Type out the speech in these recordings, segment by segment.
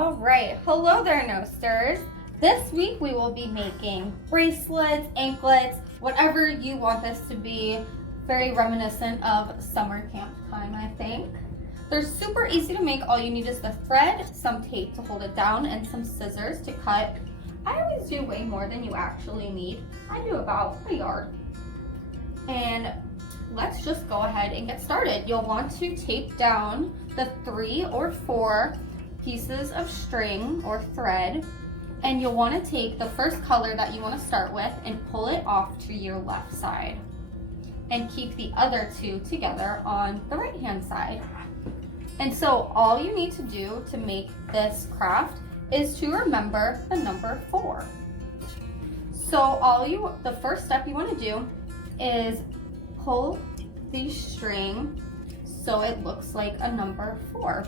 All right, hello there, Nosters. This week we will be making bracelets, anklets, whatever you want this to be. Very reminiscent of summer camp time, I think. They're super easy to make. All you need is the thread, some tape to hold it down, and some scissors to cut. I always do way more than you actually need. I do about a yard. And let's just go ahead and get started. You'll want to tape down the 3 or 4 pieces of string or thread, and you'll want to take the first color that you want to start with and pull it off to your left side and keep the other 2 together on the right hand side. And so all you need to do to make this craft is to remember the number 4. So the first step you want to do is pull the string so it looks like a number 4.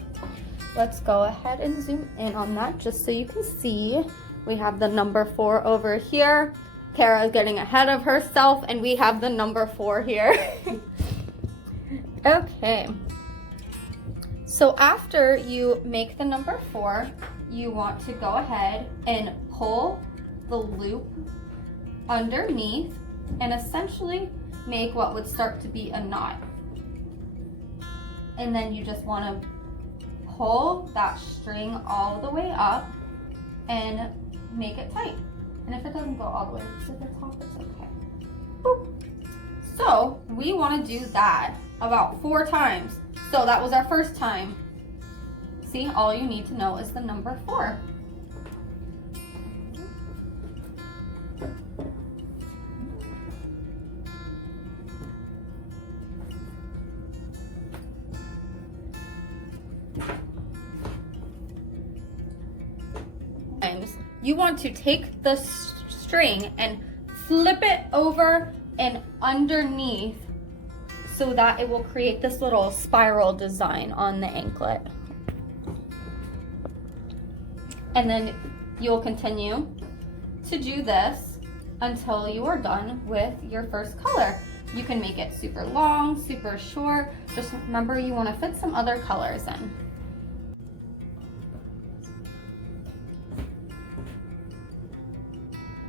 Let's go ahead and zoom in on that just so you can see. We have the number 4 over here. Kara is getting ahead of herself, and we have the number 4 here. Okay. So after you make the number 4, you want to go ahead and pull the loop underneath and essentially make what would start to be a knot. And then you just want to pull that string all the way up and make it tight. And if it doesn't go all the way to the top, it's okay. Boop. So we want to do that about 4 times. So that was our first time. See, all you need to know is the number 4. You want to take the string and flip it over and underneath so that it will create this little spiral design on the anklet. And then you'll continue to do this until you are done with your first color. You can make it super long, super short. Just remember you want to fit some other colors in.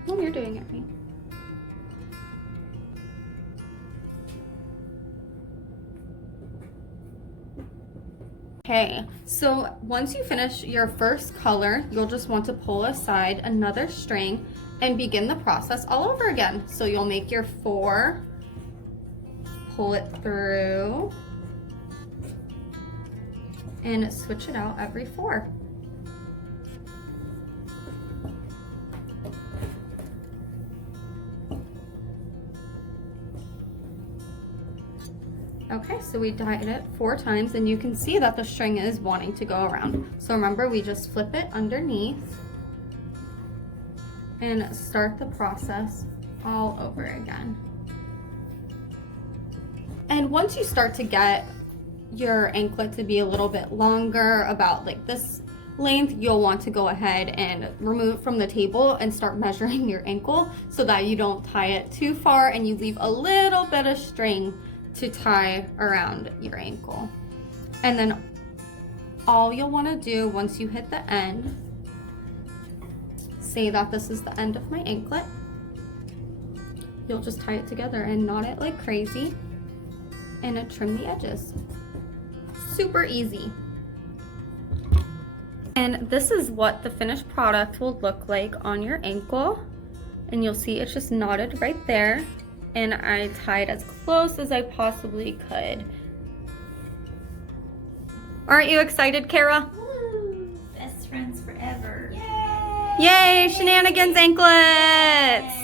Oh, you're doing it right. Okay, so once you finish your first color, you'll just want to pull aside another string and begin the process all over again. So you'll make your 4, pull it through, and switch it out every 4. Okay, so we dyed it 4 times, and you can see that the string is wanting to go around. So remember, we just flip it underneath and start the process all over again. And once you start to get your anklet to be a little bit longer, about like this length, you'll want to go ahead and remove it from the table and start measuring your ankle so that you don't tie it too far and you leave a little bit of string to tie around your ankle. And then all you'll want to do once you hit the end, say that this is the end of my anklet. You'll just tie it together and knot it like crazy and trim the edges. Super easy. And this is what the finished product will look like on your ankle. And you'll see it's just knotted right there. And I tied as close as I possibly could. Aren't you excited, Kara? Woo! Best friends forever. Yay! Shenanigans anklets!